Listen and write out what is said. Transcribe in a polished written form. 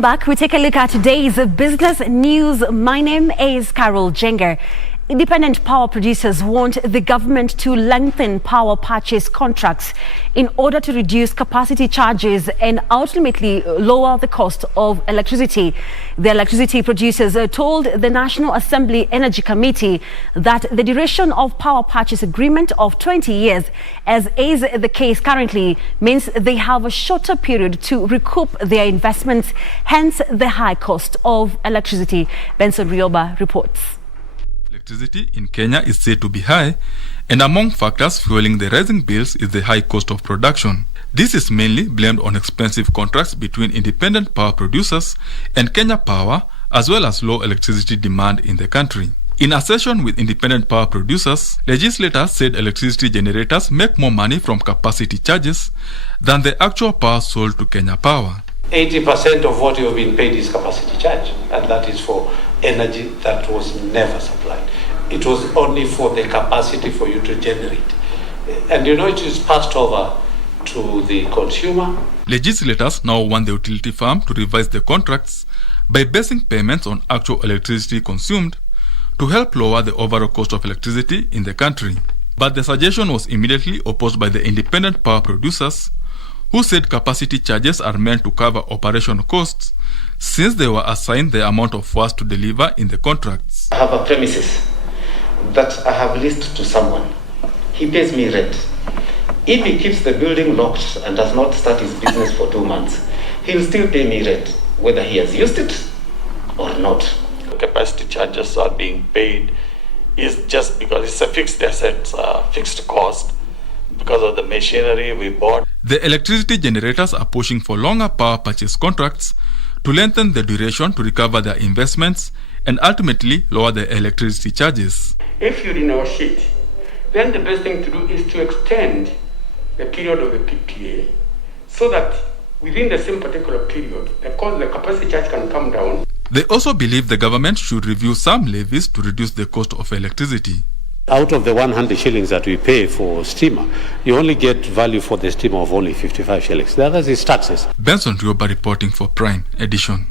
Welcome back. We take a look at today's business news. My name is Carol Jenger. Independent power producers want the government to lengthen power purchase contracts in order to reduce capacity charges and ultimately lower the cost of electricity. The electricity producers told the National Assembly Energy Committee that the duration of power purchase agreement of 20 years, as is the case currently, means they have a shorter period to recoup their investments, hence the high cost of electricity. Benson Rioba reports. Electricity in Kenya is said to be high, and among factors fueling the rising bills is the high cost of production. This is mainly blamed on expensive contracts between independent power producers and Kenya Power, as well as low electricity demand in the country. In a session with independent power producers, legislators said electricity generators make more money from capacity charges than the actual power sold to Kenya Power. 80% of what you have been paid is capacity charge, and that is for energy that was never supplied. It was only for the capacity for you to generate. And you know, it is passed over to the consumer. Legislators now want the utility firm to revise the contracts by basing payments on actual electricity consumed to help lower the overall cost of electricity in the country. But the suggestion was immediately opposed by the independent power producers, who said capacity charges are meant to cover operational costs since they were assigned the amount of work to deliver in the contracts. I have a premises that I have leased to someone. He pays me rent. If he keeps the building locked and does not start his business for 2 months, he'll still pay me rent, whether he has used it or not. Capacity charges are being paid is just because it's a fixed asset, fixed cost, because of the machinery we bought. The electricity generators are pushing for longer power purchase contracts to lengthen the duration to recover their investments and ultimately lower the electricity charges. If you renegotiate, then the best thing to do is to extend the period of the PPA so that within the same particular period, the capacity charge can come down. They also believe the government should review some levies to reduce the cost of electricity. Out of the 100 shillings that we pay for steamer, you only get value for the steamer of only 55 shillings. The others is taxes. Benson Rioba reporting for Prime Edition.